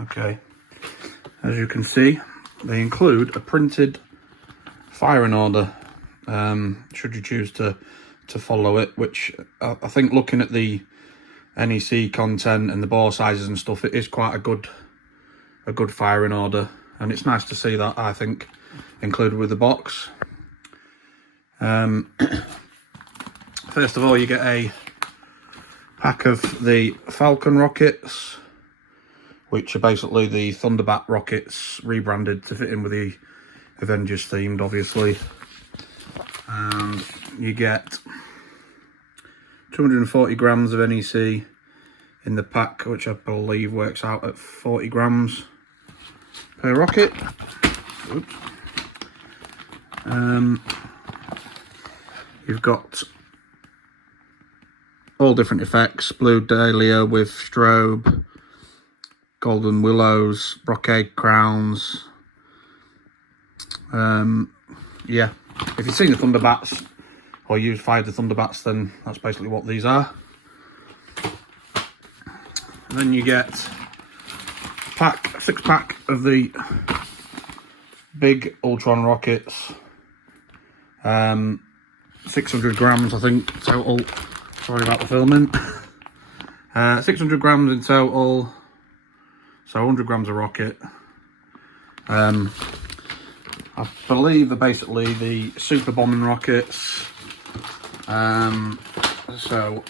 Okay, as you can see, they include a printed firing order, should you choose to follow it, which I think, looking at the NEC content and the bore sizes and stuff, it is quite a good firing order, and it's nice to see that, I think, included with the box. First of all, you get a pack of the Falcon rockets, which are basically the Thunderbat rockets rebranded to fit in with the Avengers themed, obviously. And you get 240 grams of NEC in the pack, which I believe works out at 40 grams per rocket. Oops. You've got all different effects: blue dahlia with strobe, golden willows, brocade crowns. Yeah, if you've seen the Thunderbats or you've fired the Thunderbats, then that's basically what these are. And then you get a six-pack of the big Ultron rockets. 600 grams, I think, total. Sorry about the filming. 600 grams in total, so 100 grams of rocket. I believe they're basically the super bombing rockets, so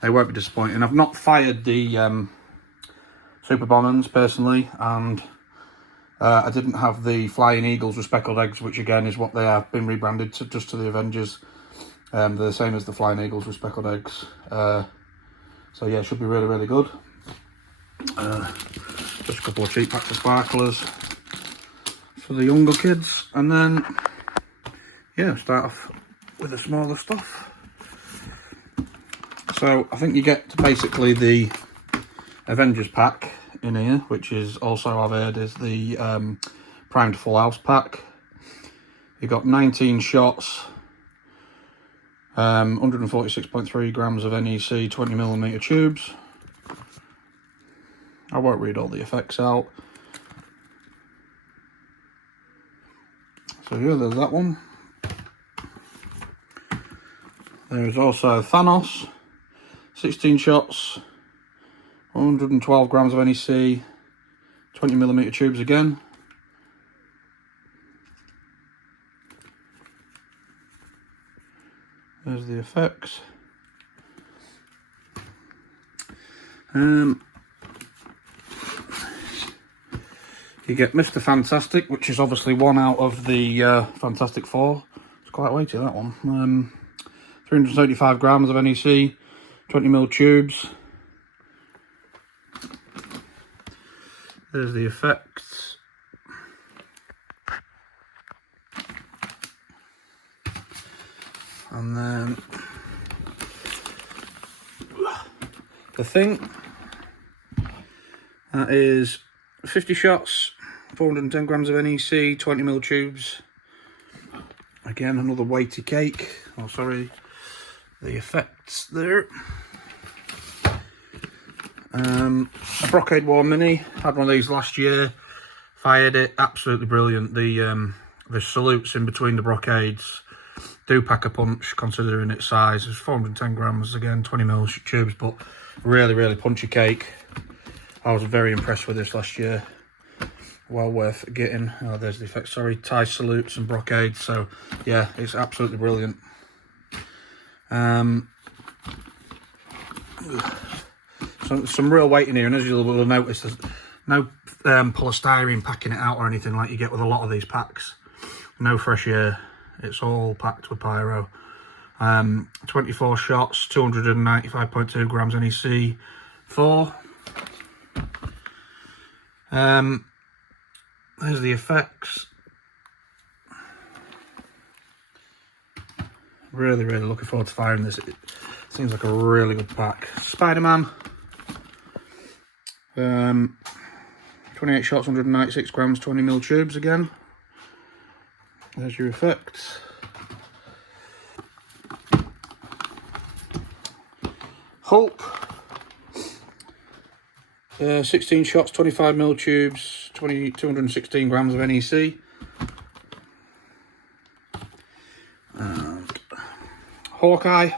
they won't be disappointing. I've not fired the super bombings personally, and I didn't have the Flying Eagles with speckled eggs, which again is what they have been rebranded to, just to the Avengers. They're the same as the Flying Eagles with speckled eggs. So yeah, should be really, really good. Just a couple of cheap packs of sparklers for the younger kids, and then yeah, start off with the smaller stuff. So I think you get basically the Avengers pack in here, which is also, I've heard, is the primed full house pack. You've got 19 shots, 146.3 grams of NEC 20mm tubes. I won't read all the effects out. So yeah, there's that one. There's also Thanos, 16 shots, 112 grams of NEC, 20mm tubes again. There's the effects. You get Mr. Fantastic, which is obviously one out of the Fantastic Four. It's quite weighty, that one. 375 grams of NEC, 20mm tubes. There's the effects. And then the thing, that is 50 shots, 410 grams of NEC, 20mm tubes. Again, another weighty cake. Oh, sorry, the effects there. A Brocade War Mini, had one of these last year, fired it, absolutely brilliant. The salutes in between the brocades do pack a punch considering its size. It's 410 grams, again 20mm tubes, but really, really punchy cake. I was very impressed with this last year. Well worth getting. Oh, there's the effect, sorry, tie salutes and brocades. So yeah, it's absolutely brilliant. So some real weight in here, and as you will notice, there's no polystyrene packing it out or anything like you get with a lot of these packs. No fresh air, it's all packed with pyro. 24 shots, 295.2 grams NEC 4. There's the effects. Really, really looking forward to firing this. It seems like a really good pack. Spider-Man. 28 shots, 196 grams, 20mm tubes again. There's your effects. Hulk. 16 shots, 25mm tubes, 216 grams of NEC. And Hawkeye,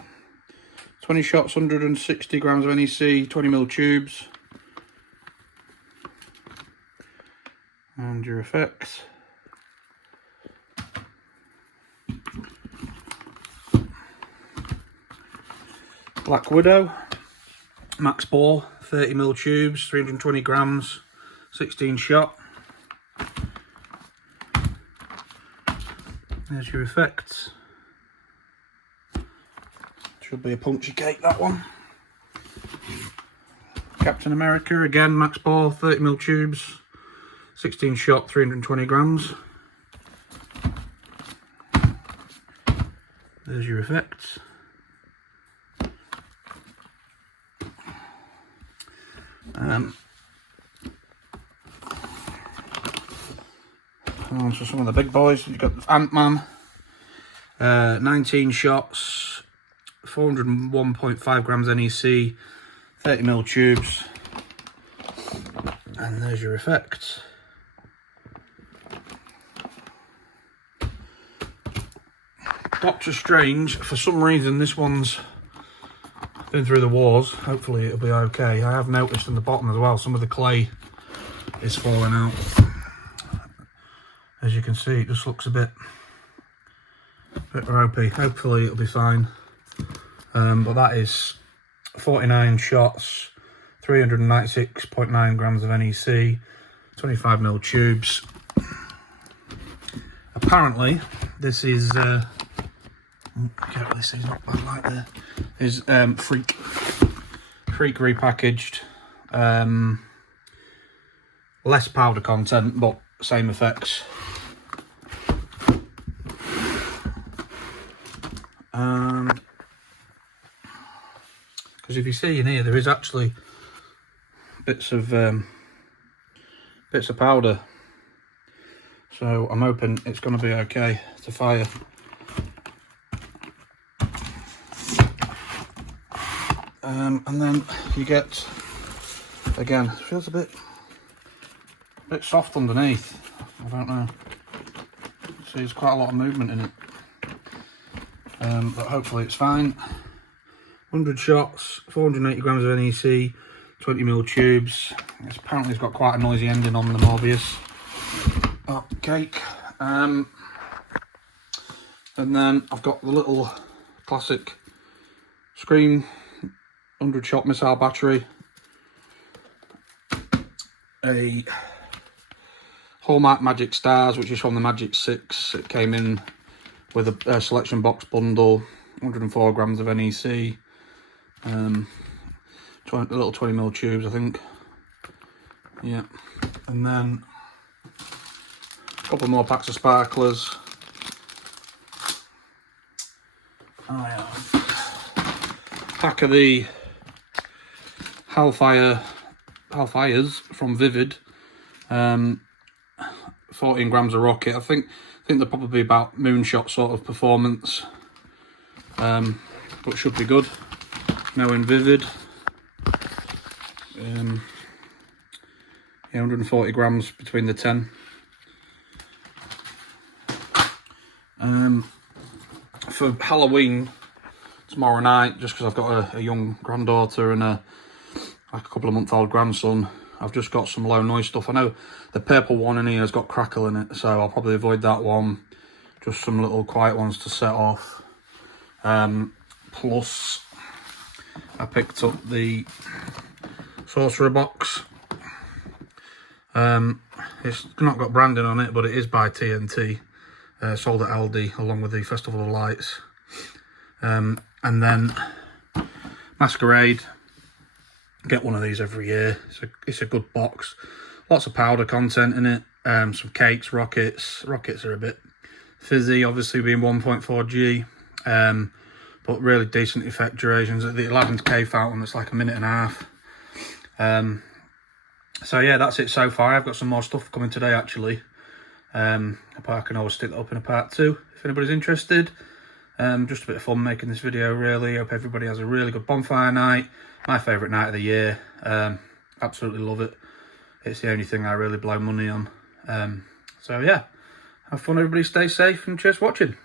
20 shots, 160 grams of NEC, 20mm tubes. And your effects. Black Widow, max ball, 30mm tubes, 320 grams, 16 shot. There's your effects. Should be a punchy cake, that one. Captain America, again, max ball, 30mm tubes, 16 shot, 320 grams. There's your effects. On to some of the big boys. You've got Ant-Man, 19 shots, 401.5 grams NEC, 30mm tubes, and there's your effects. Doctor Strange, for some reason this one's been through the wars. Hopefully it'll be okay. I have noticed in the bottom as well, some of the clay is falling out. As you can see, it just looks a bit ropey. Hopefully it'll be fine. But that is 49 shots, 396.9 grams of NEC, 25mm tubes. Apparently, this is I can't really see, it's not bad like there. Is Freak repackaged. Less powder content, but same effects. And because if you see in here, there is actually bits of powder, so I'm hoping it's going to be okay to fire. And then you get, again, it feels a bit soft underneath. I don't know. See, there's quite a lot of movement in it. But hopefully it's fine. 100 shots, 480 grams of NEC, 20mm tubes. Apparently it's got quite a noisy ending on the Morbius cake. And then I've got the little classic Scream 100 shot missile battery. A Hallmark Magic Stars, which is from the Magic 6. It came in with a selection box bundle, 104 grams of NEC, a little 20mm tubes, I think. Yeah, and then a couple more packs of sparklers. Oh yeah, pack of the Hellfires from Vivid. 14 grams of rocket. I think they're probably about moonshot sort of performance, but should be good. Knowing Vivid, yeah, 140 grams between the 10. For Halloween tomorrow night, just because I've got a young granddaughter and a couple of month old grandson, I've just got some low noise stuff. I know the purple one in here has got crackle in it, so I'll probably avoid that one. Just some little quiet ones to set off. Plus, I picked up the Sorcerer box. It's not got branding on it, but it is by TNT. Sold at Aldi along with the Festival of Lights. And then Masquerade. Get one of these every year. It's a good box. Lots of powder content in it. Some cakes, rockets. Rockets are a bit fizzy, obviously being 1.4G. But really decent effect durations. The Aladdin's Cave Fountain, that's like a minute and a half. So yeah, that's it so far. I've got some more stuff coming today actually. I can always stick that up in a part 2 if anybody's interested. Just a bit of fun making this video really. Hope everybody has a really good bonfire night. My favourite night of the year. Absolutely love it. It's the only thing I really blow money on. So yeah, have fun everybody, stay safe and cheers for watching.